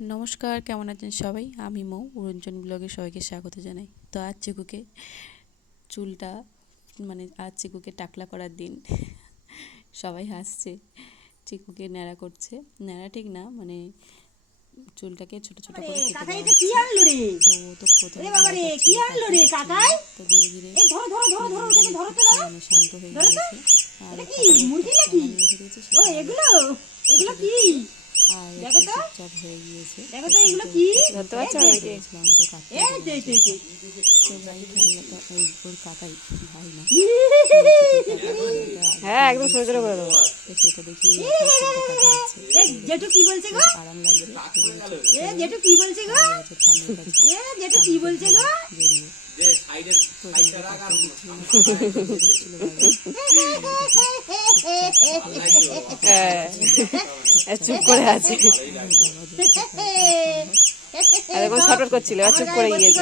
নমস্কার, কেমন আছেন সবাই? আমি মৌ রঞ্জন ব্লগে সবাইকে স্বাগত জানাই। তো আজ চিকুকে চুলটা আজ চিকুকে টাকলা করার দিন। সবাই হাসছে, চিকুকে ন্যাড়া করছে। ন্যাড়া ঠিক না, চুলটাকে ছোট ছোট করে কেটে দেওয়া হচ্ছে। তো ও তো প্রথমে ভয় পাচ্ছিল, তো ধীরে ধীরে শান্ত হয়ে গিয়েছে। আর থালা নিয়ে এসে দিয়েছে, সেটা আর একটু চুপচাপ হয়ে গিয়েছে। তো ভাই খেলনাটা ওর কাকাই, ভাই না, হ্যাঁ একদম ছোট ছোট করে দেবো। তো সেটা দেখি কাটা হচ্ছে, জেঠু কি বলছে গো? আরাম লাগছে। এ জেঠু কি বলছে গো? ঠান্ডার কাছে এ জেঠু কি বলছে গো? জড়িয়ে চুপ করে আছে, এখন শর্টকাট করছিল, আর চুপ করে গিয়েছে।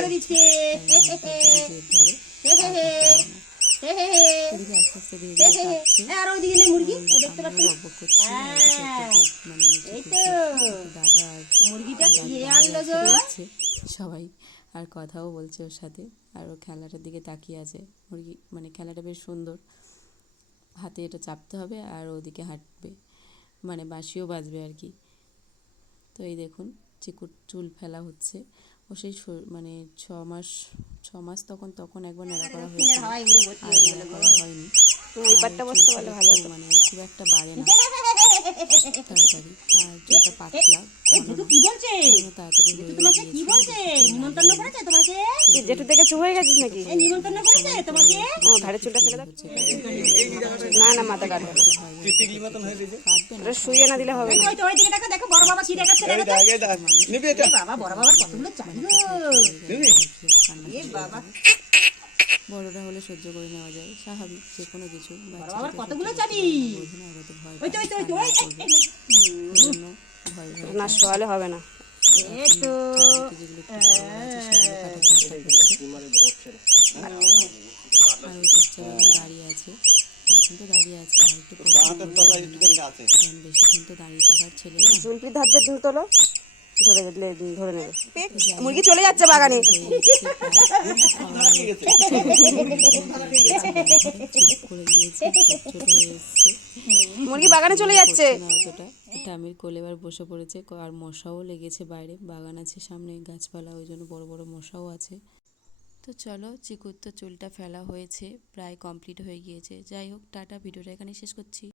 আস্তে আস্তে ধীরে ধীরে কাটছে। আর ওইদিকে নেই মুরগি, ও দেখতে পাচ্ছ না? অবাক করছি এই তো দাদা আর মুরগিটা খেয়ে দাদু আনলো আছে, গো। দেখছে সবাই, আর কথাও বলছে ওর সাথে। আর ও খেলাটার দিকে তাকিয়ে আছে। মুরগি খেলাটা বেশ সুন্দর, হাতে এটা চাপতে হবে আর ওদিকে হাঁটবে, বাঁশিও বাজবে আর কি। তো এই দেখুন চিকুর চুল ফেলা হচ্ছে। ও সেই 6 মাস তখন একবার নেড়া করা হয়েছিল, আর নেড়া করা হয়নি। এই পাটটা বসতে পারলে ভালো হতো। খুব একটা বাড়ে না তাড়াতাড়ি, আর চুলটা পাতলা জেঠু কি বলছে? তাড়াতাড়ি জেঠু তোমাকে কি বলছে? নিমন্ত্রণ করেছে তোমাকে? কি জেঠু দেখে চুপ হয়ে গেছিস নাকি? এই নিমন্ত্রণ করেছে তোমাকে? ও ঘাড়ে চুলটা ফেলে দাও। না না, মাথা কাটবে না, ওটা শুইয়ে না দিলে হবে না। ওই তো ওই দিকে দেখো, দেখো বড় বাবা কি দেখাচ্ছে, দেখো তো। এ বাবা, বড় বাবার কতগুলো চাই গো। এ বাবা, বড়রা হলে সহ্য করে নেওয়া যায়, স্বাভাবিক যে কোনো কিছু। বড় বাবার কতগুলো চাবি। ওই তো ওই তো ওই তো, ওই ভয় না শোয়ালে হবে না। এই তো আর ওই চুপচাপ এখন দাঁড়িয়ে আছে। এখন তো দাঁড়িয়ে আছে, আর একটু পরে কারণ বেশিক্ষণ তো দাঁড়িয়ে থাকার ছেলে না। জুলপির ধার দিয়ে তোলো, ধরে নেবে। মুরগি চলে যাচ্ছে বাগানে। মুরগি বাগানে চলে যাচ্ছে। এটা আমি কোলে এবার বসে পড়েছে, আর মশাও লেগেছে বাইরে। বাগান আছে সামনে, গাছপালা, ওই জন্য বড় বড় মশাও আছে। তো চলো, চিকুর তো চুলটা ফেলা হয়েছে, প্রায় কমপ্লিট হয়ে গিয়েছে। যাই হোক, টাটা, ভিডিওটা এখানে শেষ করছি।